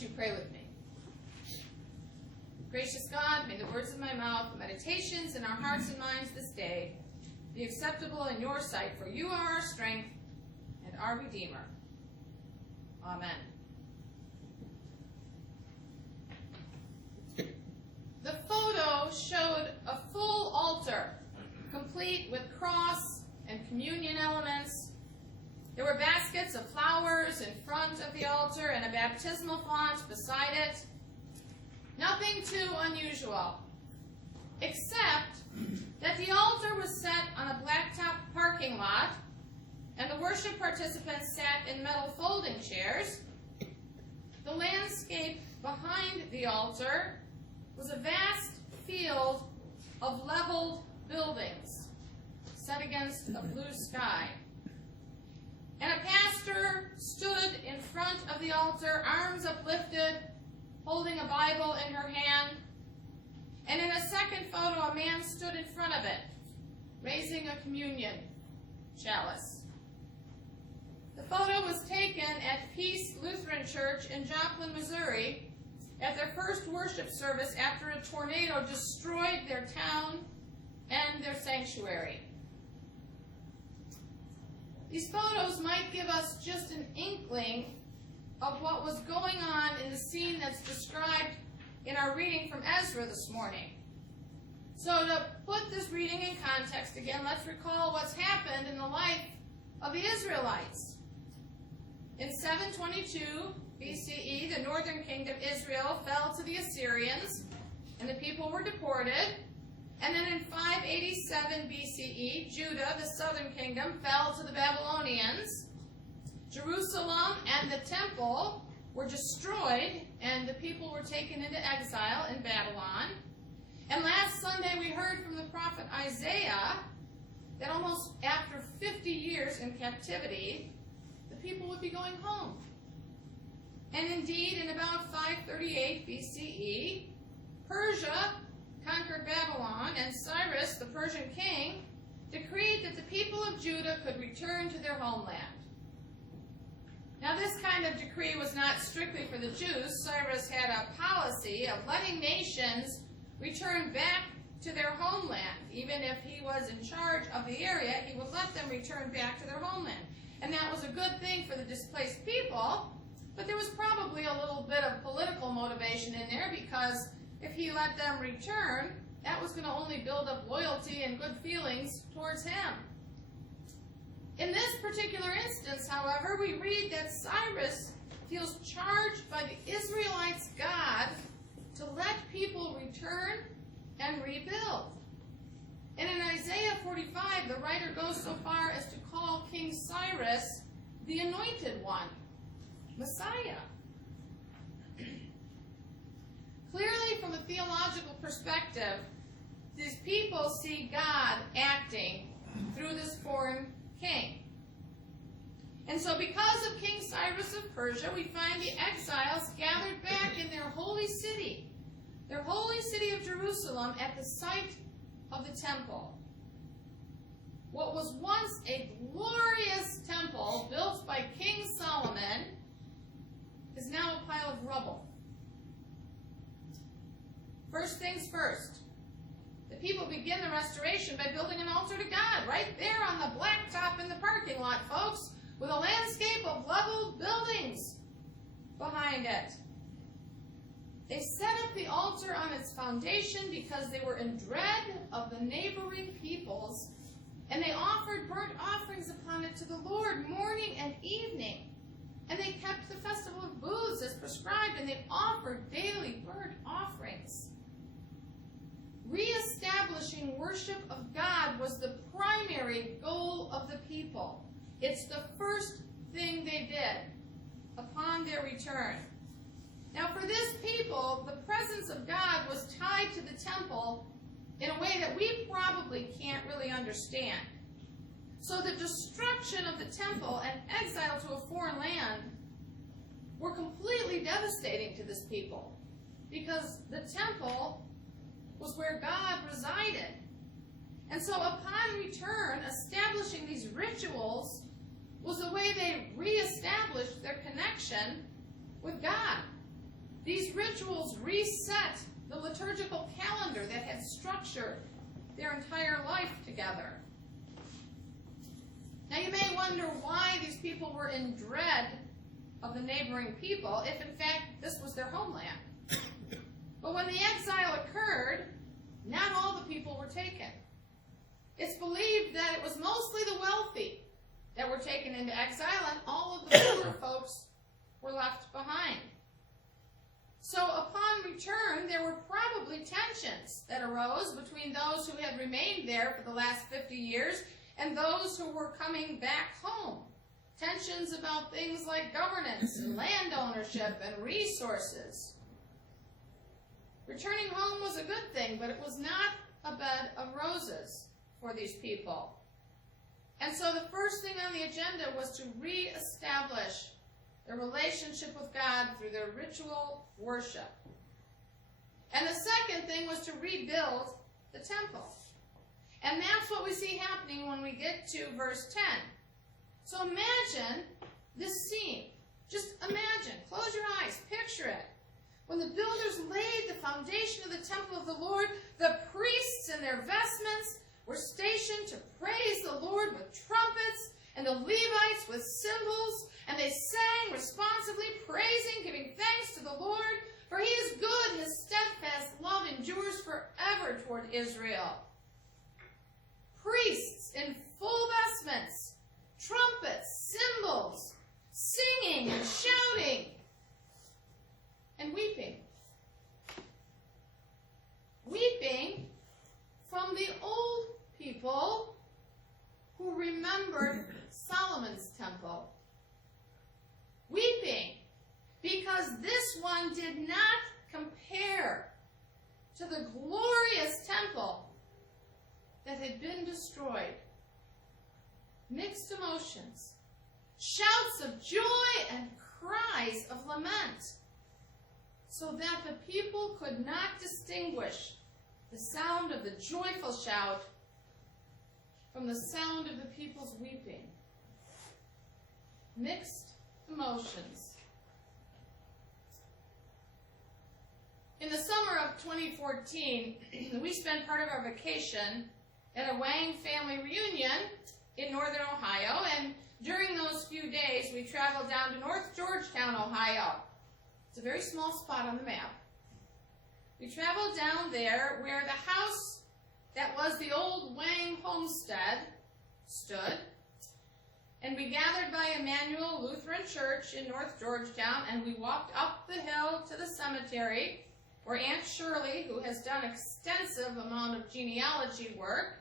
Would you pray with me? Gracious God, may the words of my mouth, the meditations in our hearts and minds this day be acceptable in your sight, for you are our strength and our Redeemer. Amen. The photo showed a full altar, complete with cross and communion elements. There were baskets of flowers in front of the altar and a baptismal font beside it. Nothing too unusual, except that the altar was set on a blacktop parking lot, and the worship participants sat in metal folding chairs. The landscape behind the altar was a vast field of leveled buildings set against a blue sky. And a pastor stood in front of the altar, arms uplifted, holding a Bible in her hand. And in a second photo, a man stood in front of it, raising a communion chalice. The photo was taken at Peace Lutheran Church in Joplin, Missouri, at their first worship service after a tornado destroyed their town and their sanctuary. These photos might give us just an inkling of what was going on in the scene that's described in our reading from Ezra this morning. So to put this reading in context again, let's recall what's happened in the life of the Israelites. In 722 BCE, the northern kingdom Israel fell to the Assyrians, and the people were deported. And then in 587 BCE, Judah, the southern kingdom, fell to the Babylonians. Jerusalem and the temple were destroyed, and the people were taken into exile in Babylon. And last Sunday we heard from the prophet Isaiah that almost after 50 years in captivity, the people would be going home. And indeed, in about 538 BCE, Persia conquered Babylon, and Cyrus, the Persian king, decreed that the people of Judah could return to their homeland. Now, this kind of decree was not strictly for the Jews. Cyrus had a policy of letting nations return back to their homeland. Even if he was in charge of the area, he would let them return back to their homeland. And that was a good thing for the displaced people, but there was probably a little bit of political motivation in there, because if he let them return, that was going to only build up loyalty and good feelings towards him. In this particular instance, however, we read that Cyrus feels charged by the Israelites' God to let people return and rebuild. And in Isaiah 45, the writer goes so far as to call King Cyrus the Anointed One, Messiah. Clearly, from a theological perspective, these people see God acting through this foreign king. And so because of King Cyrus of Persia, we find the exiles gathered back in their holy city of Jerusalem, at the site of the temple. What was once a glorious temple built by King Solomon is now a pile of rubble. First things first, the people begin the restoration by building an altar to God right there on the blacktop in the parking lot, folks, with a landscape of leveled buildings behind it. They set up the altar on its foundation because they were in dread of the neighboring peoples, and they offered burnt offerings upon it to the Lord morning and evening. And they kept the festival of booths as prescribed, and they offered daily burnt offerings. Reestablishing worship of God was the primary goal of the people. It's the first thing they did upon their return. Now, for this people, the presence of God was tied to the temple in a way that we probably can't really understand. So the destruction of the temple and exile to a foreign land were completely devastating to this people, because the temple was where God resided. And so upon return, establishing these rituals was the way they reestablished their connection with God. These rituals reset the liturgical calendar that had structured their entire life together. Now you may wonder why these people were in dread of the neighboring people if in fact this was their homeland. But when the exile occurred, not all the people were taken. It's believed that it was mostly the wealthy that were taken into exile and all of the poor folks were left behind. So upon return, there were probably tensions that arose between those who had remained there for the last 50 years and those who were coming back home. Tensions about things like governance and land ownership and resources. Returning home was a good thing, but it was not a bed of roses for these people. And so the first thing on the agenda was to reestablish their relationship with God through their ritual worship. And the second thing was to rebuild the temple. And that's what we see happening when we get to verse 10. So imagine this scene. Just imagine. Close your eyes. Picture it. When the builders laid the foundation of the temple of the Lord, the priests in their vestments were stationed to praise the Lord with trumpets, and the Levites with cymbals, and they sang responsively, praising, giving thanks to the Lord, for he is good, and his steadfast love endures forever toward Israel. Priests in full vestments, trumpets, cymbals, singing and shouting, and weeping. Weeping from the old people who remembered Solomon's temple. Weeping because this one did not compare to the glorious temple that had been destroyed. Mixed emotions, shouts of joy and cries of lament, so that the people could not distinguish the sound of the joyful shout from the sound of the people's weeping. Mixed emotions. In the summer of 2014, we spent part of our vacation at a Wang family reunion in northern Ohio, and during those few days we traveled down to North Georgetown, Ohio. It's a very small spot on the map. We traveled down there where the house that was the old Wang homestead stood, and we gathered by Emmanuel Lutheran Church in North Georgetown, and we walked up the hill to the cemetery where Aunt Shirley, who has done extensive amount of genealogy work,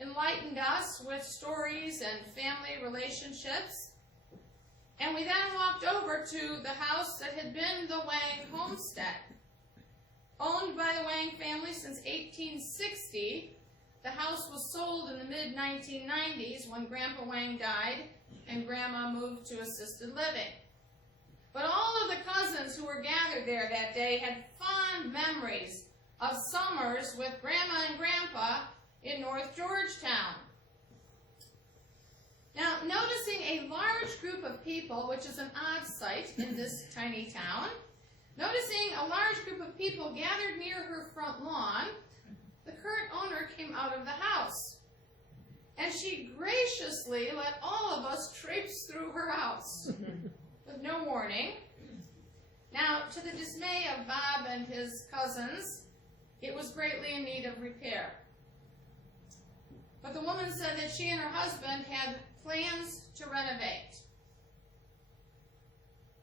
enlightened us with stories and family relationships. And we then walked over to the house that had been the Wang homestead. Owned by the Wang family since 1860, the house was sold in the mid-1990s when Grandpa Wang died and Grandma moved to assisted living. But all of the cousins who were gathered there that day had fond memories of summers with Grandma and Grandpa in North Georgetown. Now, noticing a large group of people, which is an odd sight in this tiny town, noticing a large group of people gathered near her front lawn, the current owner came out of the house. And she graciously let all of us traipse through her house with no warning. Now, to the dismay of Bob and his cousins, it was greatly in need of repair. But the woman said that she and her husband had plans to renovate.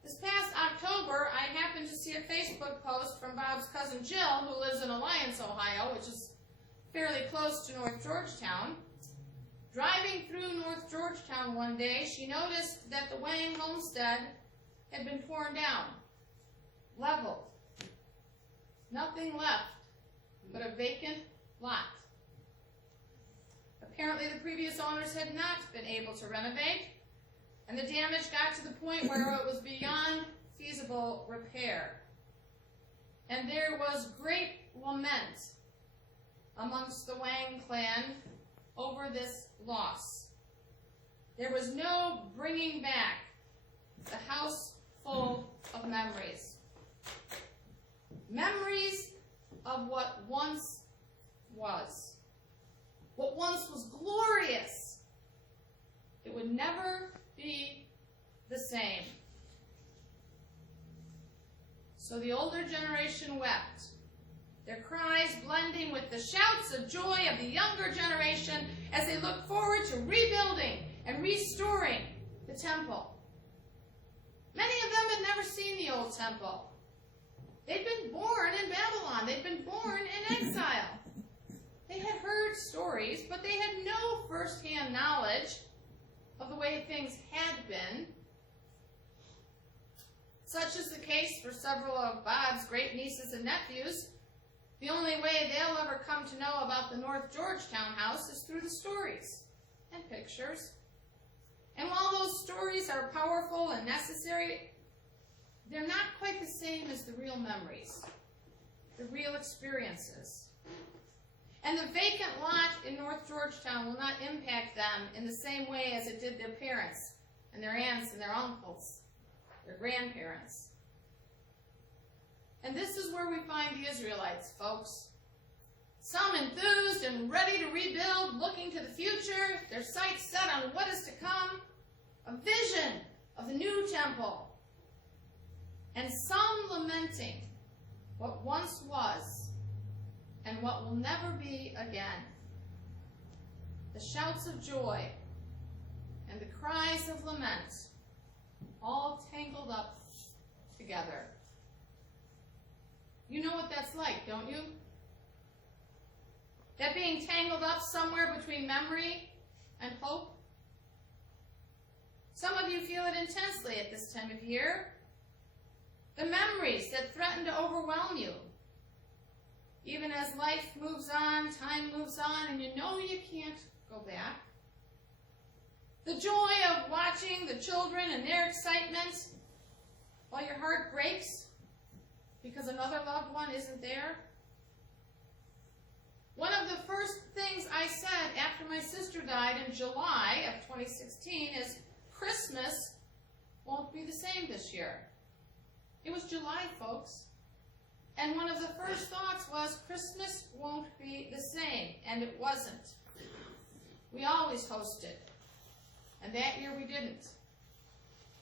This past October, I happened to see a Facebook post from Bob's cousin Jill, who lives in Alliance, Ohio, which is fairly close to North Georgetown. Driving through North Georgetown one day, she noticed that the Wang homestead had been torn down, leveled. Nothing left but a vacant lot. Apparently the previous owners had not been able to renovate, and the damage got to the point where it was beyond feasible repair. And there was great lament amongst the Wang clan over this loss. There was no bringing back the house full of memories. Memories of what once was. What once was glorious. It would never be the same. So the older generation wept, their cries blending with the shouts of joy of the younger generation as they looked forward to rebuilding and restoring the temple. Many of them had never seen the old temple. They'd been born in Babylon. They'd been born in exile. They had heard stories, but they had no first-hand knowledge of the way things had been. Such is the case for several of Bob's great-nieces and nephews. The only way they'll ever come to know about the North Georgetown house is through the stories and pictures. And while those stories are powerful and necessary, they're not quite the same as the real memories, the real experiences. And the vacant lot in North Georgetown will not impact them in the same way as it did their parents and their aunts and their uncles, their grandparents. And this is where we find the Israelites, folks. Some enthused and ready to rebuild, looking to the future, their sights set on what is to come, a vision of the new temple. And some lamenting what once was and what will never be again. The shouts of joy and the cries of lament, all tangled up together. You know what that's like, don't you? That being tangled up somewhere between memory and hope. Some of you feel it intensely at this time of year. The memories that threaten to overwhelm you. Even as life moves on, time moves on, and you know you can't go back. The joy of watching the children and their excitement while your heart breaks because another loved one isn't there. One of the first things I said after my sister died in July of 2016 is Christmas won't be the same this year. It was July, folks. And one of the first thoughts was Christmas won't be the same, and it wasn't. We always hosted, and that year we didn't.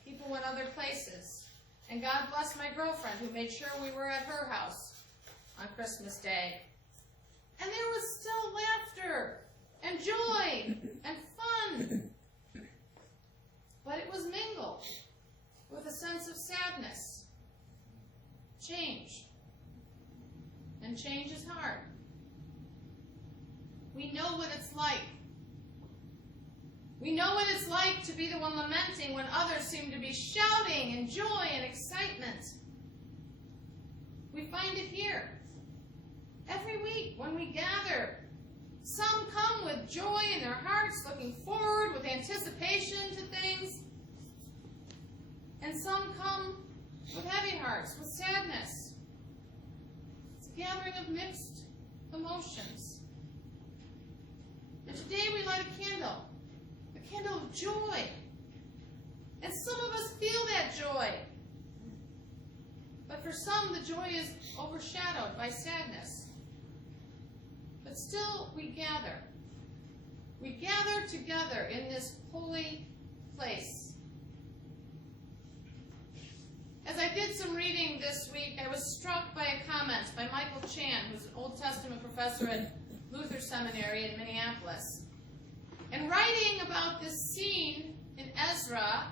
People went other places, and God bless my girlfriend who made sure we were at her house on Christmas Day. And there was still laughter and joy and fun, but it was mingled with a sense of sadness, change. And change is hard. We know what it's like. We know what it's like to be the one lamenting when others seem to be shouting in joy and excitement. We find it here. Every week when we gather, some come with joy in their hearts, looking forward with anticipation to things. And some come with heavy hearts, with sadness. Gathering of mixed emotions. And today we light a candle of joy. And some of us feel that joy. But for some, the joy is overshadowed by sadness. But still, we gather. We gather together in this holy place. As I did some reading this week, I was struck by a comment by Michael Chan, who's an Old Testament professor at Luther Seminary in Minneapolis. And writing about this scene in Ezra,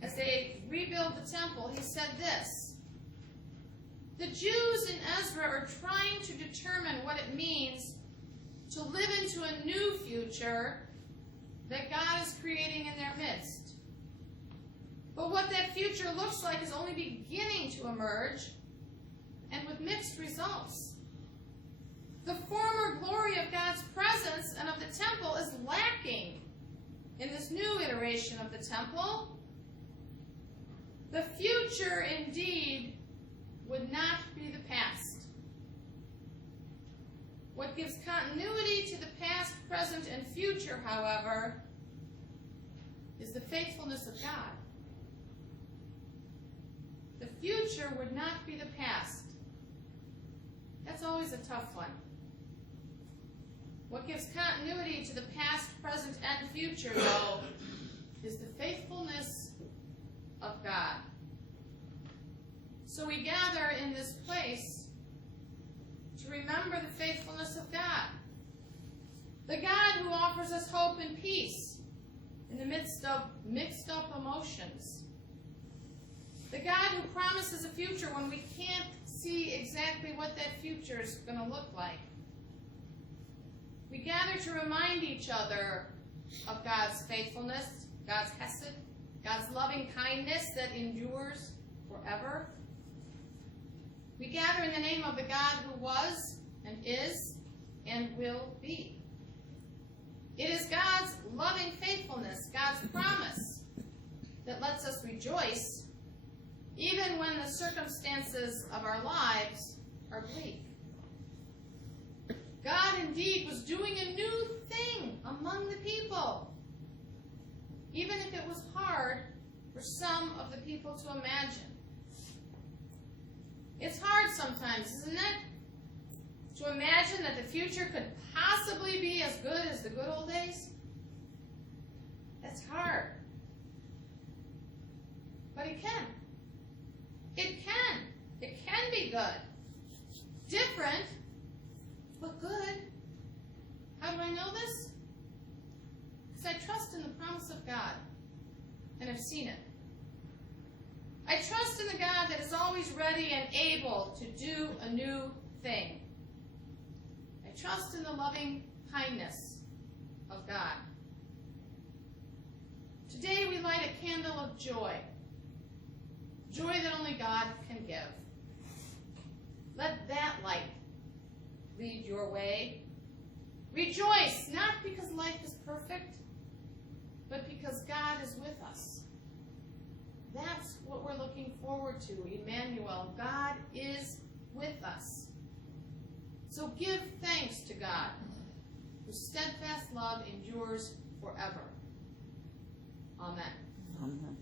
as they rebuild the temple, he said this: the Jews in Ezra are trying to determine what it means to live into a new future that God is creating in their midst. But what that future looks like is only beginning to emerge, and with mixed results. The former glory of God's presence and of the temple is lacking in this new iteration of the temple. The future, indeed, would not be the past. What gives continuity to the past, present, and future, however, is the faithfulness of God. The future would not be the past, That's always a tough one. What gives continuity to the past, present, and future, though, is the faithfulness of God. So we gather in this place to remember the faithfulness of God. The God who offers us hope and peace in the midst of mixed up emotions. The God who promises a future when we can't see exactly what that future is going to look like. We gather to remind each other of God's faithfulness, God's hesed, God's loving kindness that endures forever. We gather in the name of the God who was and is and will be. It is God's loving faithfulness, God's promise, that lets us rejoice even when the circumstances of our lives are bleak. God indeed was doing a new thing among the people, even if it was hard for some of the people to imagine. It's hard sometimes, isn't it, to imagine that the future could possibly be as good as the good old days? That's hard. But it can. It can. It can be good. Different, but good. How do I know this? Because I trust in the promise of God, and I've seen it. I trust in the God that is always ready and able to do a new thing. I trust in the loving kindness of God. Today we light a candle of joy. Joy that only God can give. Let that light lead your way. Rejoice, not because life is perfect, but because God is with us. That's what we're looking forward to, Emmanuel. God is with us. So give thanks to God, whose steadfast love endures forever. Amen. Amen.